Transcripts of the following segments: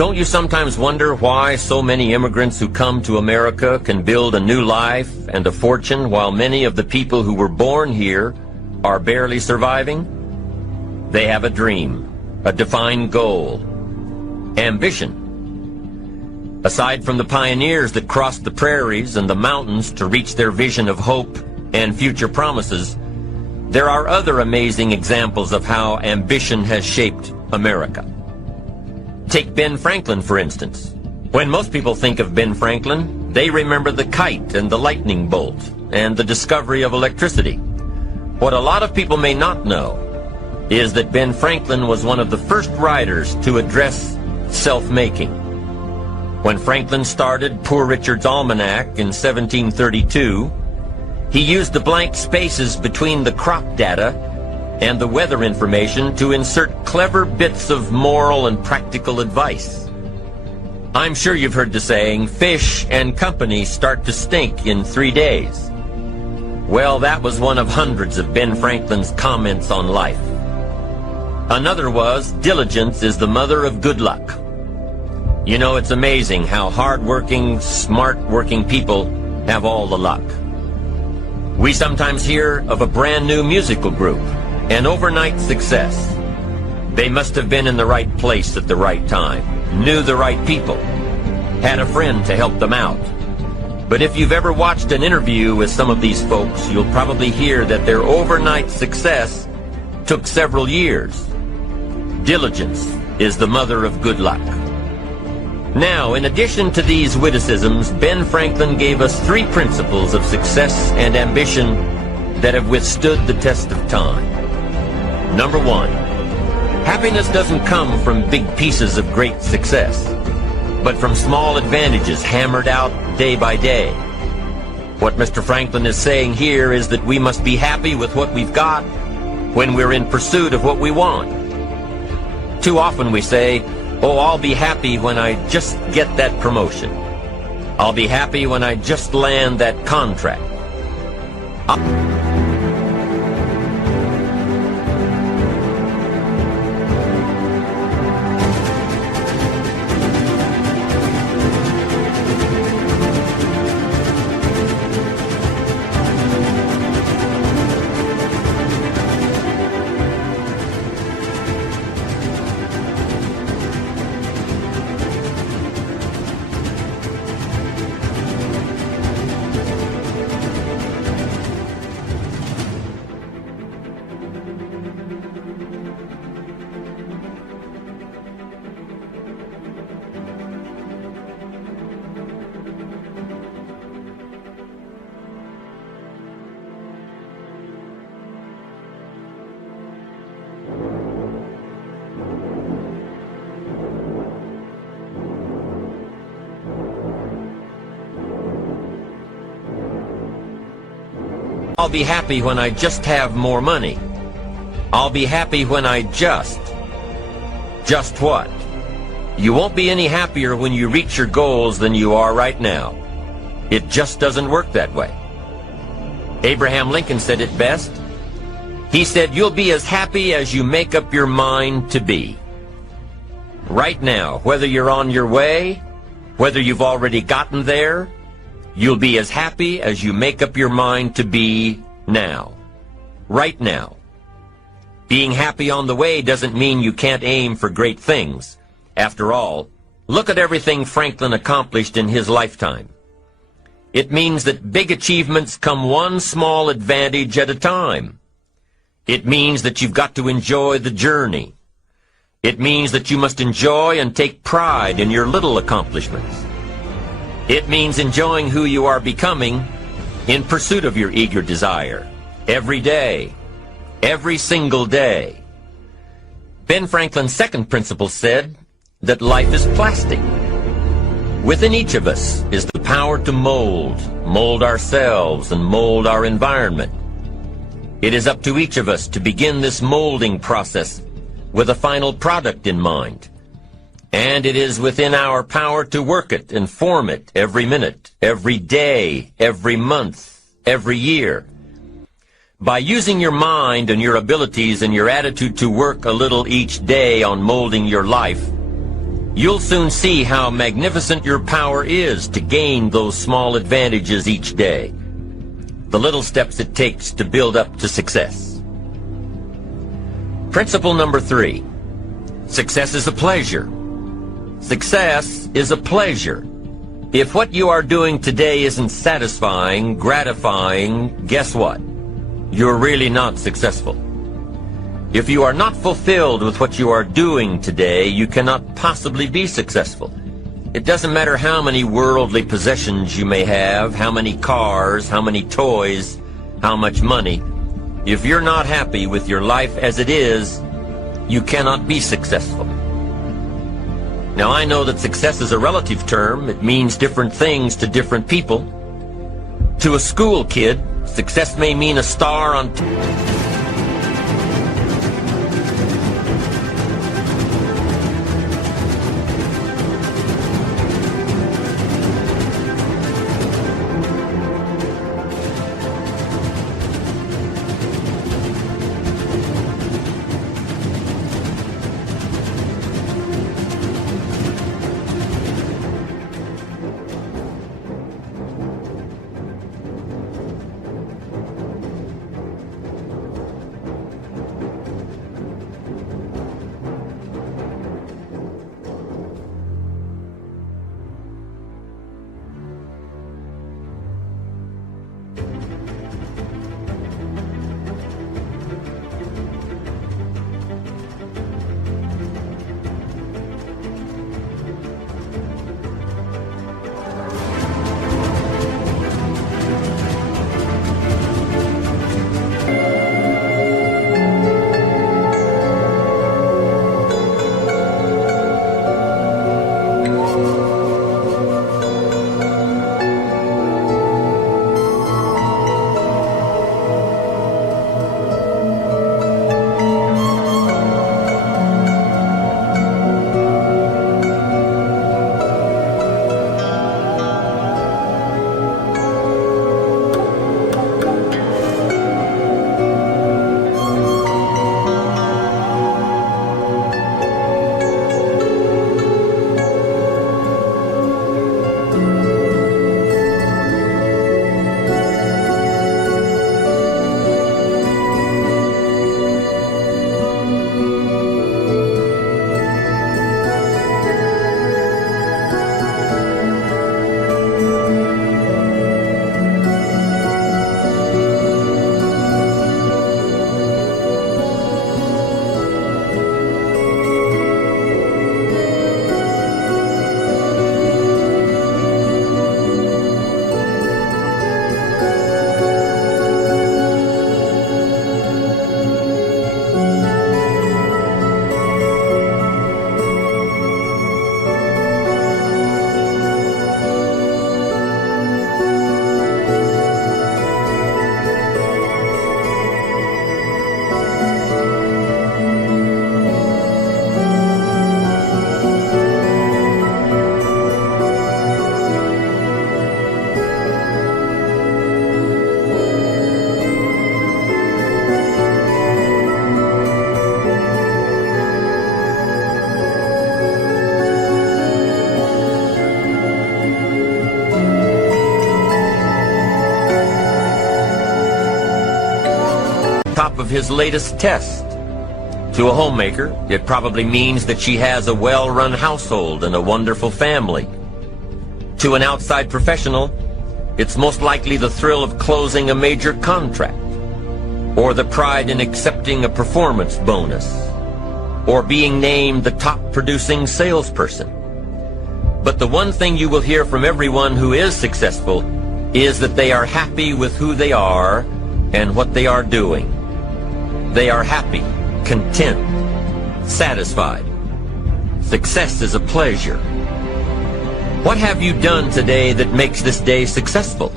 Don't you sometimes wonder why so many immigrants who come to America can build a new life and a fortune while many of the people who were born here are barely surviving? They have a dream, a defined goal, ambition. Aside from the pioneers that crossed the prairies and the mountains to reach their vision of hope and future promises, there are other amazing examples of how ambition has shaped America. Take Ben Franklin, for instance. When most people think of Ben Franklin, they remember the kite and the lightning bolt and the discovery of electricity. What a lot of people may not know is that Ben Franklin was one of the first writers to address self-making. When Franklin started Poor Richard's Almanac in 1732, he used the blank spaces between the crop data and the weather information to insert clever bits of moral and practical advice. I'm sure you've heard the saying, fish and company start to stink in 3 days. Well, that was one of hundreds of Ben Franklin's comments on life. Another was, diligence is the mother of good luck. You know, it's amazing how hard-working, smart-working people have all the luck. We sometimes hear of a brand new musical group, an overnight success. They must have been in the right place at the right time, knew the right people, had a friend to help them out. But if you've ever watched an interview with some of these folks, you'll probably hear that their overnight success took several years. Diligence is the mother of good luck. Now, in addition to these witticisms, Ben Franklin gave us 3 principles of success and ambition that have withstood the test of time. Number 1, happiness doesn't come from big pieces of great success, but from small advantages hammered out day by day. What Mr. Franklin is saying here is that we must be happy with what we've got when we're in pursuit of what we want. Too often we say, oh, I'll be happy when I just get that promotion. I'll be happy when I just land that contract. I'll be happy when I just have more money. I'll be happy when I just what? You won't be any happier when you reach your goals than you are right now. It just doesn't work that way. Abraham Lincoln said it best. He said, you'll be as happy as you make up your mind to be. Right now, whether you're on your way, whether you've already gotten there, you'll be as happy as you make up your mind to be now. Right now. Being happy on the way doesn't mean you can't aim for great things. After all, look at everything Franklin accomplished in his lifetime. It means that big achievements come one small advantage at a time. It means that you've got to enjoy the journey. It means that you must enjoy and take pride in your little accomplishments. It means enjoying who you are becoming in pursuit of your eager desire, every day, every single day. Ben Franklin's second principle said that life is plastic. Within each of us is the power to mold ourselves and mold our environment. It is up to each of us to begin this molding process with a final product in mind. And it is within our power to work it and form it every minute, every day, every month, every year. By using your mind and your abilities and your attitude to work a little each day on molding your life, You'll soon see how magnificent your power is to gain those small advantages each day. The little steps it takes to build up to success. Principle number 3. Success is a pleasure. Success is a pleasure. If what you are doing today isn't satisfying, gratifying, guess what? You're really not successful. If you are not fulfilled with what you are doing today, you cannot possibly be successful. It doesn't matter how many worldly possessions you may have, how many cars, how many toys, how much money. If you're not happy with your life as it is, you cannot be successful. Now, I know that success is a relative term. It means different things to different people. To a school kid, success may mean a star on top of his latest test. To a homemaker, it probably means that she has a well-run household and a wonderful family. To an outside professional, it's most likely the thrill of closing a major contract, or the pride in accepting a performance bonus, or being named the top producing salesperson. But the one thing you will hear from everyone who is successful is that they are happy with who they are and what they are doing. They are happy, content, satisfied. Success is a pleasure. What have you done today that makes this day successful?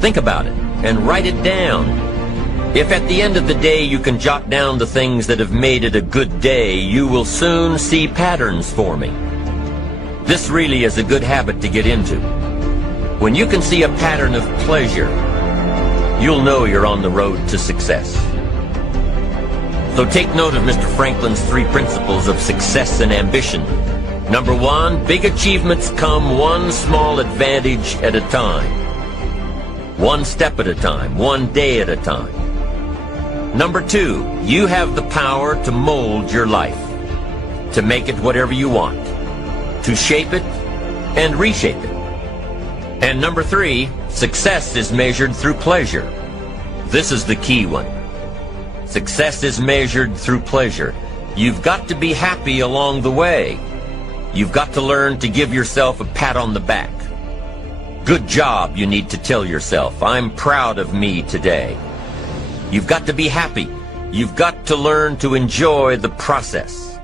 Think about it and write it down. If at the end of the day you can jot down the things that have made it a good day, you will soon see patterns forming. This really is a good habit to get into. When you can see a pattern of pleasure, you'll know you're on the road to success. So take note of Mr. Franklin's 3 principles of success and ambition. Number one, big achievements come one small advantage at a time. One step at a time, one day at a time. Number two, you have the power to mold your life, to make it whatever you want, to shape it and reshape it. And number three, success is measured through pleasure. This is the key one. Success is measured through pleasure. You've got to be happy along the way. You've got to learn to give yourself a pat on the back. Good job, you need to tell yourself. I'm proud of me today. You've got to be happy. You've got to learn to enjoy the process.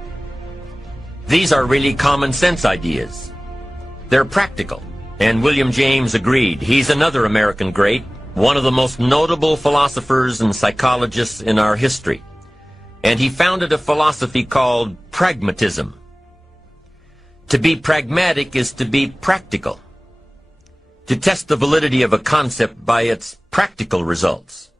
These are really common sense ideas. They're practical. And William James agreed. He's another American great, one of the most notable philosophers and psychologists in our history. And he founded a philosophy called pragmatism. To be pragmatic is to be practical, to test the validity of a concept by its practical results,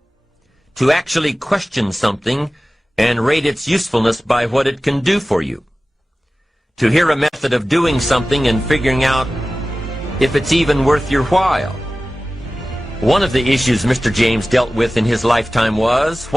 to actually question something and rate its usefulness by what it can do for you, to hear a method of doing something and figuring out if it's even worth your while. One of the issues Mr. James dealt with in his lifetime was,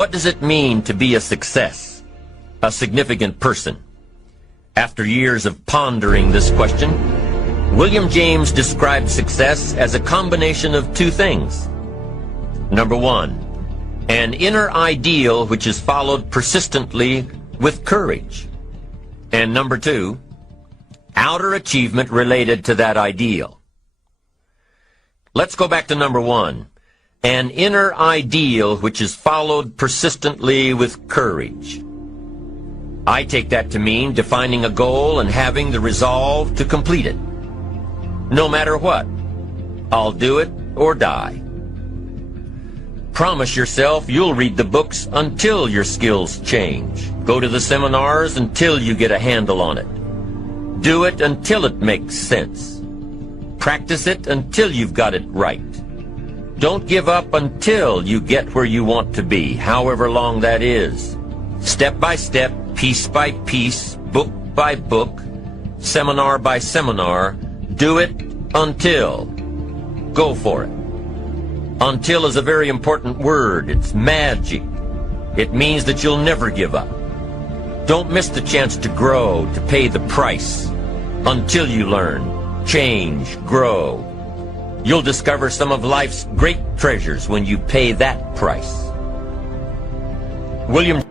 what does it mean to be a success, a significant person? After years of pondering this question, William James described success as a combination of two things. Number one, an inner ideal which is followed persistently with courage. And number two, outer achievement related to that ideal. Let's go back to number one. An inner ideal which is followed persistently with courage. I take that to mean defining a goal and having the resolve to complete it. No matter what, I'll do it or die. Promise yourself you'll read the books until your skills change. Go to the seminars until you get a handle on it. Do it until it makes sense. Practice it until you've got it right. Don't give up until you get where you want to be, however long that is. Step by step, piece by piece, book by book, seminar by seminar, do it until. Go for it. Until is a very important word. It's magic. It means that you'll never give up. Don't miss the chance to grow, to pay the price. Until you learn, change, grow. You'll discover some of life's great treasures when you pay that price. William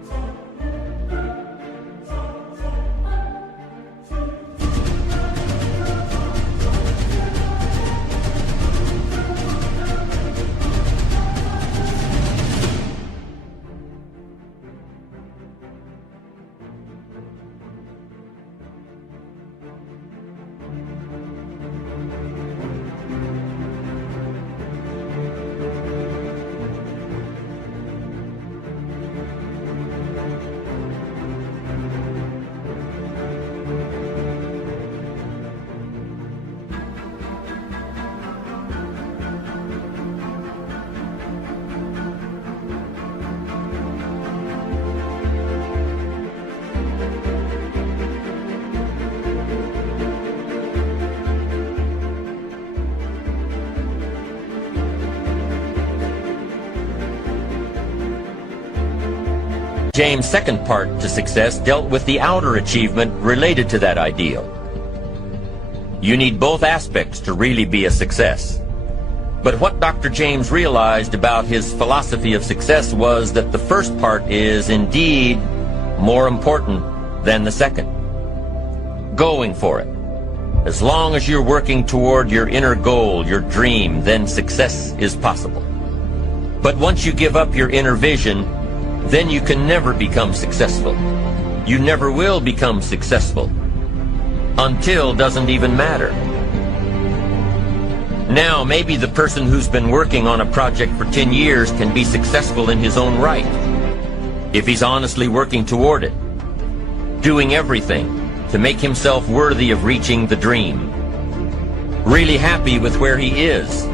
James' second part to success dealt with the outer achievement related to that ideal. You need both aspects to really be a success. But what Dr. James realized about his philosophy of success was that the first part is indeed more important than the second. Going for it. As long as you're working toward your inner goal, your dream, then success is possible. But once you give up your inner vision, then you can never become successful. You never will become successful. Until doesn't even matter. Now, maybe the person who's been working on a project for 10 years can be successful in his own right, if he's honestly working toward it, doing everything to make himself worthy of reaching the dream, really happy with where he is,